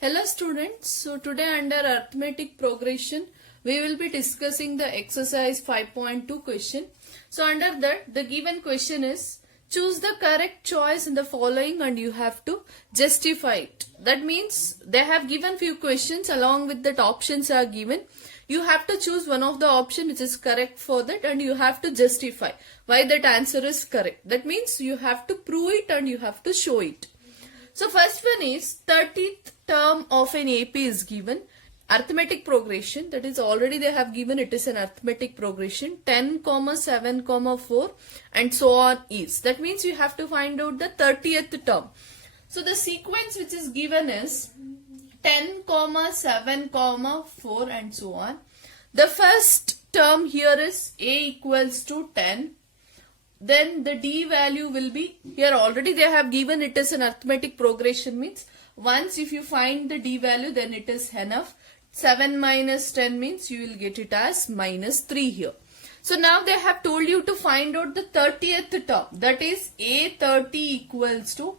Hello students, so today under arithmetic progression we will be discussing the exercise 5.2 question. So under that the given question is choose the correct choice in the following and you have to justify it. That means they have given few questions, along with that options are given. You have to choose one of the option which is correct for that and you have to justify why that answer is correct. That means you have to prove it and you have to show it. So first one is 30th term of an AP is given. Arithmetic progression, that is already they have given it is an arithmetic progression 10, 7, 4 and so on is. That means you have to find out the 30th term. So the sequence which is given is 10, 7, 4 and so on. The first term here is A equals to 10. Then the D value will be, here already they have given it as an arithmetic progression, means once if you find the D value then it is enough. 7 minus 10 means you will get it as minus 3 here. So now they have told you to find out the 30th term, that is A30 equals to,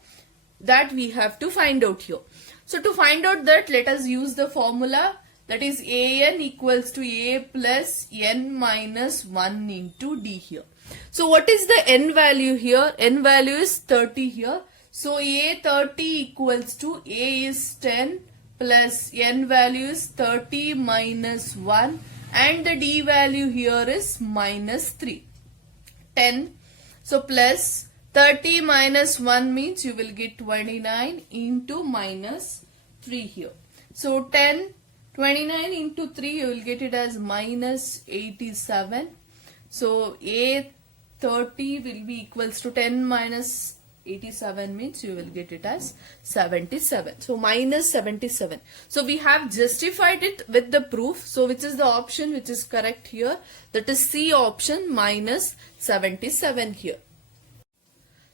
that we have to find out here. So to find out that, let us use the formula, that is AN equals to A plus N minus 1 into D here. So what is the N value here? N value is 30 here. So A30 equals to A is 10 plus N value is 30 minus 1 and the D value here is minus 3. 10. So plus 30 minus 1 means you will get 29 into minus 3 here. So 29 into 3 you will get it as minus 87. So A30 will be equals to 10 minus 87 means you will get it as 77. So minus 77. So we have justified it with the proof. So which is the option which is correct here? That is C option, minus 77 here.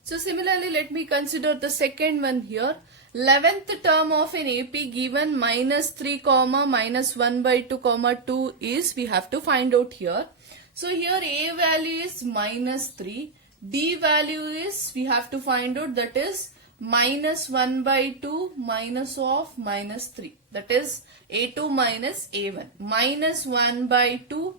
So similarly let me consider the second one here. 11th term of an AP given minus 3 minus 1 by 2 2 is, we have to find out here. So here A value is minus 3. D value is, we have to find out, that is minus 1 by 2 minus of minus 3. That is A2 minus A1. Minus 1 by 2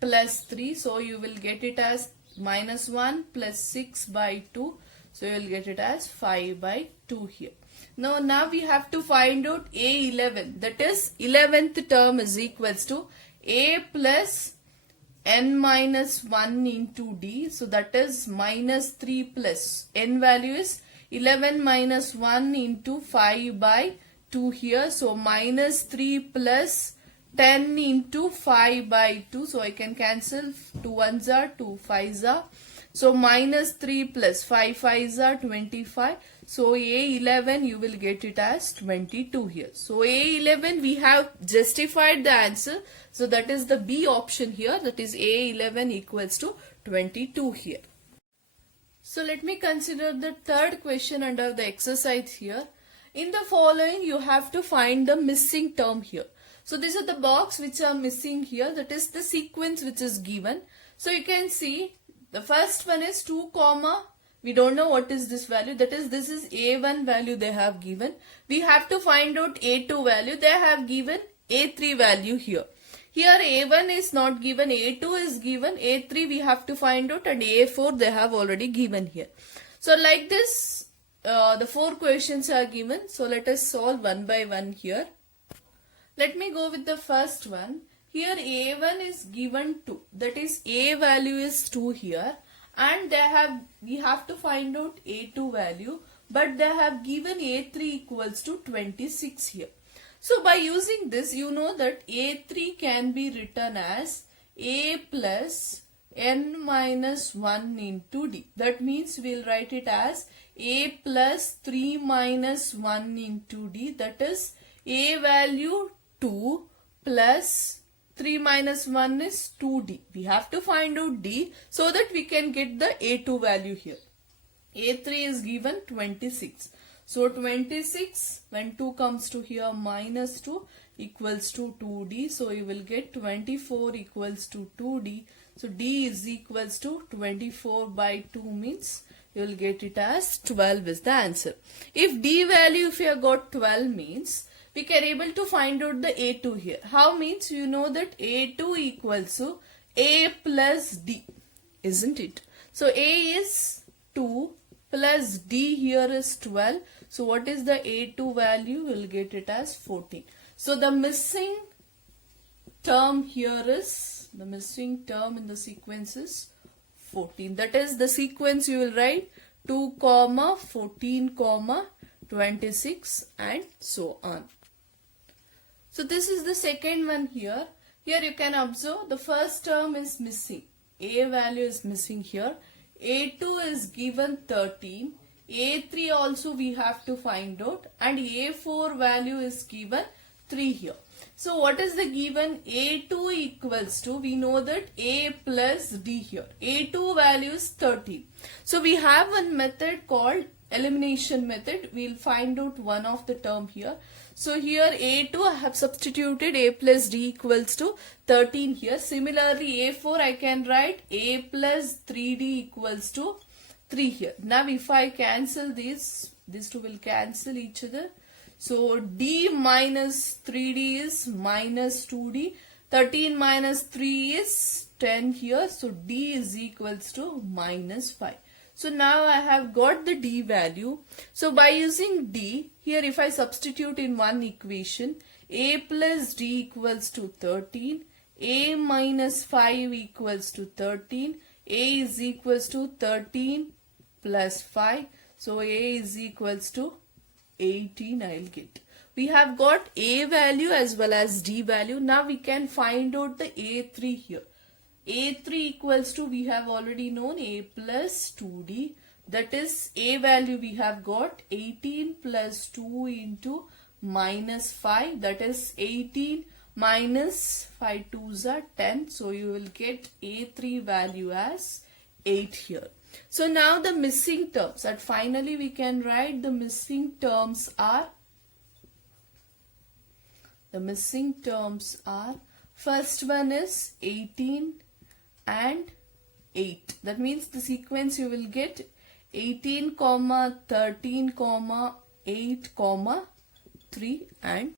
plus 3. So you will get it as minus 1 plus 6 by 2. So you will get it as 5 by 2 here. Now we have to find out A11. That is 11th term is equals to A plus N minus 1 into D. So that is minus 3 plus N value is 11 minus 1 into 5 by 2 here. So minus 3 plus 10 into 5 by 2. So I can cancel 2 1s are 2 5s are. So minus 3 plus 5 5s are 25. So A11 you will get it as 22 here. So A11 we have justified the answer. So that is the B option here. That is A11 equals to 22 here. So let me consider the third question under the exercise here. In the following you have to find the missing term here. So these are the box which are missing here. That is the sequence which is given. So you can see the first one is 2 we don't know what is this value. That is, this is A1 value they have given. We have to find out A2 value. They have given A3 value here. Here A1 is not given, A2 is given, A3 we have to find out, and A4 they have already given here. So like this, the 4 questions are given. So let us solve one by one here. Let me go with the first one. Here A1 is given 2. That is A value is 2 here. And we have to find out A2 value, but they have given A3 equals to 26 here. So by using this, you know that A3 can be written as A plus N minus 1 into D. That means we'll write it as A plus 3 minus 1 into D. That is A value 2 plus 3 minus 1 is 2D. We have to find out D so that we can get the A2 value here. A3 is given 26. So 26, when 2 comes to here minus 2, equals to 2D. So you will get 24 equals to 2D. So D is equals to 24 by 2 means you will get it as 12 is the answer. If D value, if you have got 12 means, we can able to find out the A2 here. How means you know that A2 equals to A plus D, isn't it? So A is 2 plus D here is 12. So what is the A2 value? We'll get it as 14. So the missing term here is, the missing term in the sequence is 14. That is the sequence you will write 2, 14, 26 and so on. So this is the second one here. Here you can observe the first term is missing. A value is missing here. A2 is given 13. A3 also we have to find out, and A4 value is given 3 here. So what is the given? A2 equals to, we know that A plus D here. A2 value is 13. So we have one method called elimination method. We'll find out one of the term here. So here A2 I have substituted A plus D equals to 13 here. Similarly A4 I can write A plus 3D equals to 3 here. Now if I cancel these two will cancel each other. So D minus 3D is minus 2D. 13 minus 3 is 10 here. So D is equals to minus 5. So now I have got the D value. So by using D, here if I substitute in one equation, A plus D equals to 13. A minus 5 equals to 13. A is equals to 13 plus 5. So A is equals to 18 I'll get. We have got A value as well as D value. Now we can find out the A3 here. A3 equals to, we have already known, A plus 2D. That is A value we have got 18 plus 2 into minus 5. That is 18 minus 5 2s are 10. So you will get A3 value as 8 here. So now the missing terms, and finally we can write the missing terms are, first one is 18 and 8. That means the sequence you will get 18, 13, 8, 3 and